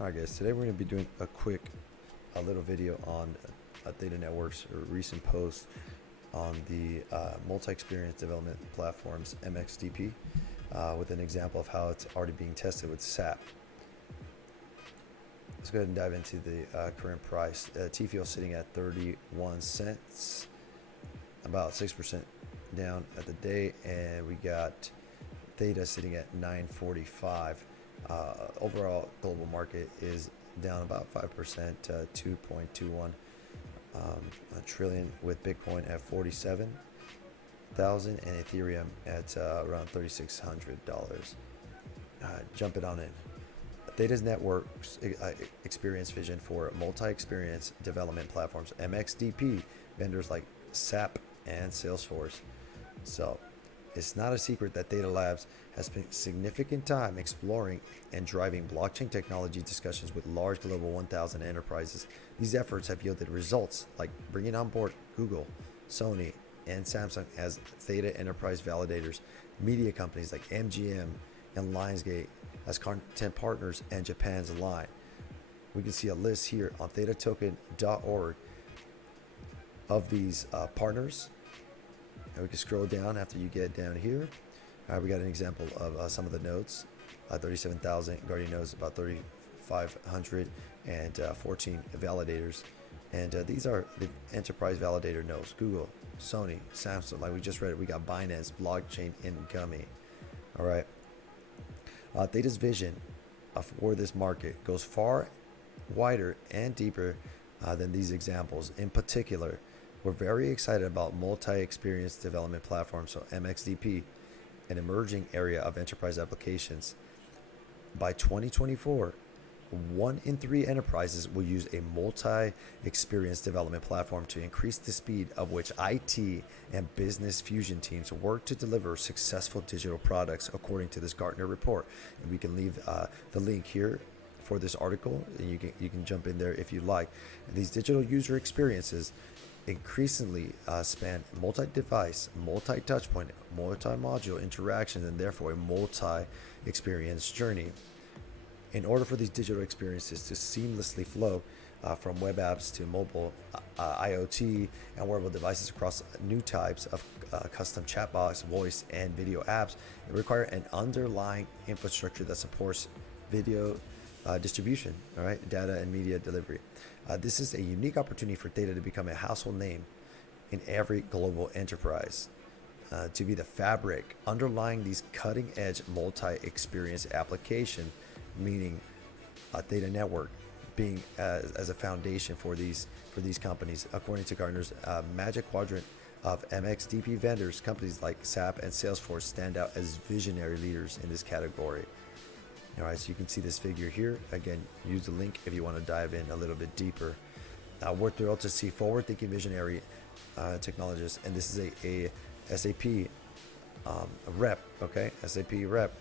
Alright guys, today we're going to be doing a little video on ThetaNetwork's recent post on the MultiExperience development platforms MXDP with an example of how it's already being tested with SAP. Let's go ahead and dive into the current price. TFL sitting at 31 cents, about 6% down at the day, and we got Theta sitting at 9.45. Overall global market is down about 5% to 2.21 trillion, with Bitcoin at 47,000 and Ethereum at around $3,600. Jumping on in. Theta's networks experience vision for multi-experience development platforms, MXDP, vendors like SAP and Salesforce. So it's not a secret that Theta Labs has spent significant time exploring and driving blockchain technology discussions with large global 1,000 enterprises. These efforts have yielded results like bringing on board Google, Sony, and Samsung as Theta enterprise validators, media companies like MGM and Lionsgate as content partners, and Japan's Line. We can see a list here on ThetaToken.org of these partners. And we can scroll down after you get down here. We got an example of some of the nodes. 37,000 Guardian nodes, about 3,500, and 14 validators. And these are the enterprise validator nodes: Google, Sony, Samsung. Like we just read, we got Binance, blockchain incoming. All right. Theta's vision for this market goes far wider and deeper than these examples. In particular, we're very excited about multi-experience development platforms, so MXDP, an emerging area of enterprise applications. By 2024, 1 in 3 enterprises will use a multi-experience development platform to increase the speed of which IT and business fusion teams work to deliver successful digital products, according to this Gartner report. And we can leave the link here for this article, and you can jump in there if you like. And these digital user experiences increasingly span multi-device, multi-touchpoint, multi-module interactions, and therefore a multi-experience journey. In order for these digital experiences to seamlessly flow from web apps to mobile IoT and wearable devices across new types of custom chatbots, voice, and video apps, it requires an underlying infrastructure that supports video distribution, all right, data and media delivery. This is a unique opportunity for Theta to become a household name in every global enterprise, to be the fabric underlying these cutting-edge multi-experience application, meaning Theta Network being as a foundation for these companies. According to Gartner's Magic Quadrant of MXDP vendors, companies like SAP and Salesforce stand out as visionary leaders in this category. All right, so you can see this figure here. Again, use the link if you want to dive in a little bit deeper. We're thrilled to see forward-thinking visionary technologists, and this is a SAP rep, okay? SAP rep,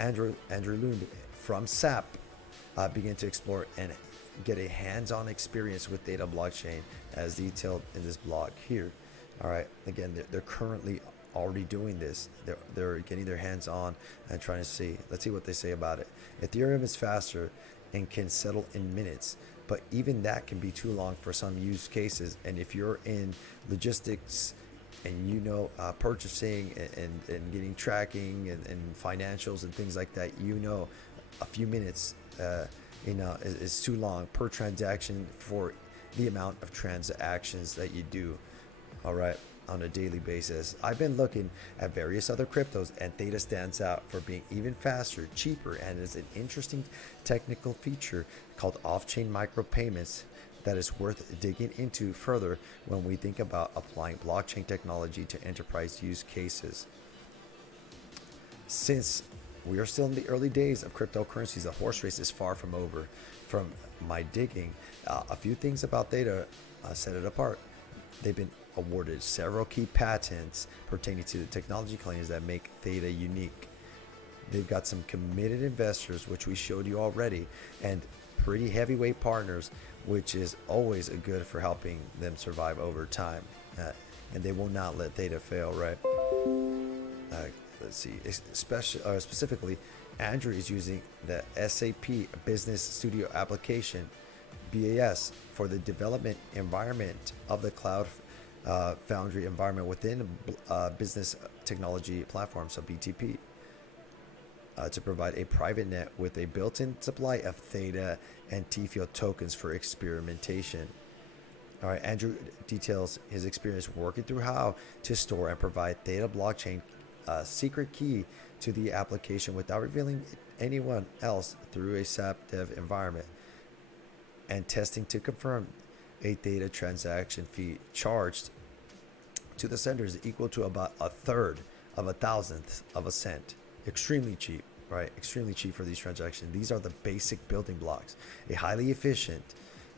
Andrew Lund from SAP, begin to explore and get a hands-on experience with Theta blockchain, as detailed in this blog here. All right, again, they're currently already doing this. They're getting their hands on and trying to see. Let's see what they say about it. Ethereum is faster and can settle in minutes, but even that can be too long for some use cases. And if you're in logistics and purchasing and getting tracking and financials and things like that, a few minutes is too long per transaction for the amount of transactions that you do, all right, on a daily basis. I've been looking at various other cryptos, and Theta stands out for being even faster, cheaper, and is an interesting technical feature called off-chain micropayments that is worth digging into further when we think about applying blockchain technology to enterprise use cases. Since we are still in the early days of cryptocurrencies, the horse race is far from over. From my digging, a few things about Theta set it apart. They've been awarded several key patents pertaining to the technology claims that make Theta unique. They've got some committed investors, which we showed you already, and pretty heavyweight partners, which is always good for helping them survive over time. And they will not let Theta fail, right? let's see, specifically, Andrew is using the SAP Business Studio application, BAS, for the development environment of the Cloud Foundry environment within Business Technology Platform, so BTP, to provide a private net with a built-in supply of Theta and T-field tokens for experimentation. All right, Andrew details his experience working through how to store and provide Theta blockchain secret key to the application without revealing anyone else through a SAP dev environment, and testing to confirm a Theta transaction fee charged to the sender is equal to about a third of a thousandth of a cent. Extremely cheap, right? Extremely cheap for these transactions. These are the basic building blocks. A highly efficient,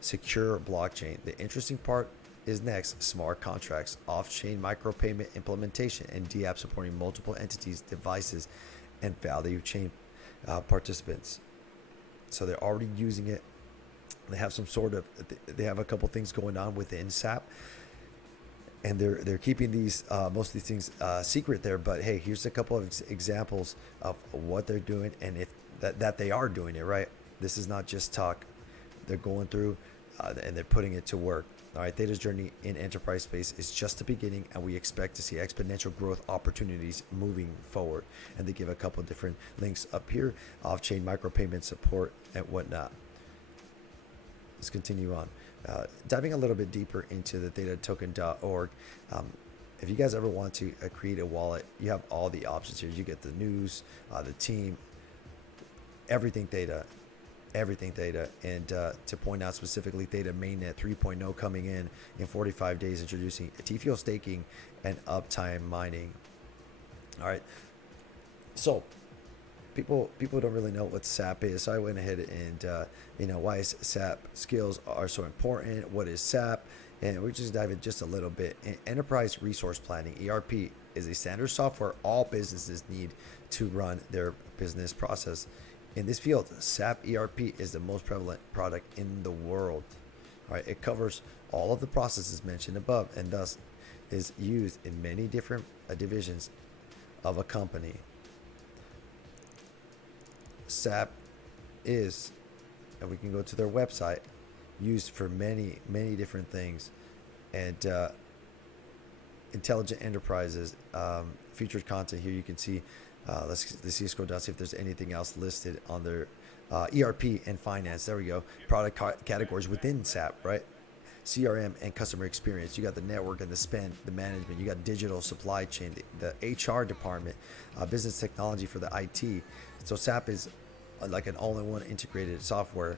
secure blockchain. The interesting part is next: smart contracts, off-chain micropayment implementation, and DApp supporting multiple entities, devices, and value chain participants. So they're already using it. They have they have a couple things going on within SAP, and they're keeping these most of these things secret there. But hey, here's a couple of examples of what they're doing, and if that they are doing it right. This is not just talk. They're going through and they're putting it to work. All right, Theta's journey in enterprise space is just the beginning, and we expect to see exponential growth opportunities moving forward. And they give a couple different links up here: off-chain micropayment support and whatnot. Let's continue on. Diving a little bit deeper into the ThetaToken.org. If you guys ever want to create a wallet, you have all the options here. You get the news, the team, everything Theta. And to point out specifically, Theta Mainnet 3.0 coming in 45 days, introducing T-field staking and uptime mining. All right, so people don't really know what SAP is, so I went ahead and why SAP skills are so important. What is SAP? And we just dive in just a little bit. Enterprise Resource Planning, ERP, is a standard software all businesses need to run their business process. In this field, SAP ERP is the most prevalent product in the world. All right, it covers all of the processes mentioned above, and thus is used in many different divisions of a company. SAP is, and we can go to their website, used for many different things. And intelligent enterprises, featured content here. You can see. Let's see, scroll down, see if there's anything else listed on their ERP and finance. There we go. Product categories within SAP, right? CRM and customer experience. You got the network and the spend, the management. You got digital supply chain, the HR department, business technology for the IT. So SAP is like an all-in-one integrated software,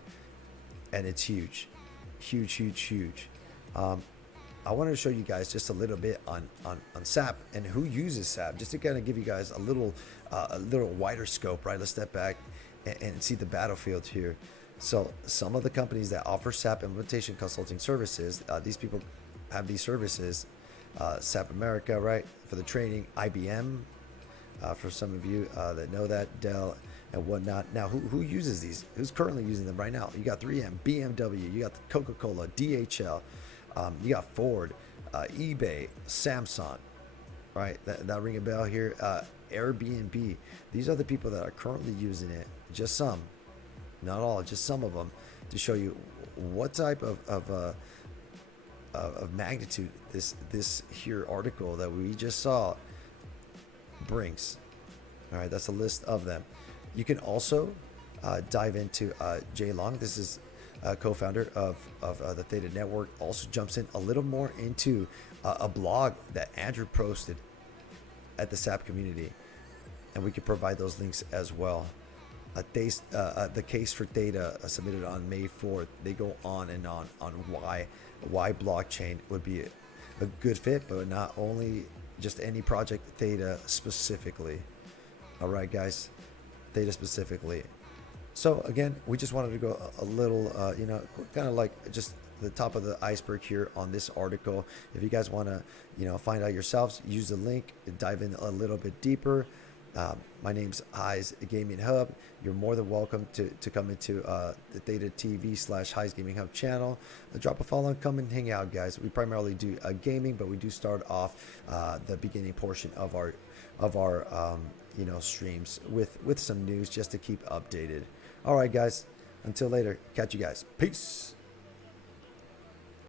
and it's huge. I wanted to show you guys just a little bit on SAP and who uses SAP, just to kind of give you guys a little wider scope, right? Let's step back and see the battlefield here. So some of the companies that offer SAP implementation consulting services, these people have these services. SAP America, right, for the training. IBM, for some of you that know that, Dell and whatnot. Now, who uses these? Who's currently using them right now? You got 3M, BMW, you got Coca-Cola, DHL. You got Ford, eBay, Samsung, right? That ring a bell here. Airbnb. These are the people that are currently using it. Just some, not all, just some of them, to show you what type of magnitude this here article that we just saw brings. All right, that's a list of them. You can also dive into Jay Long. This is co-founder of the Theta Network, also jumps in a little more into a blog that Andrew posted at the SAP community, and we can provide those links as well. The case for Theta submitted on May 4th. They go on and on why blockchain would be a good fit, but not only just any project, Theta specifically. All right, guys, Theta specifically. So again, we just wanted to go a little, kind of like just the top of the iceberg here on this article. If you guys want to, find out yourselves, use the link, dive in a little bit deeper. My name's Highs Gaming Hub. You're more than welcome to come into the ThetaTV /Highs Gaming Hub channel. Drop a follow and come and hang out, guys. We primarily do gaming, but we do start off the beginning portion of our of our streams with some news just to keep updated. All right, guys. Until later, catch you guys. Peace.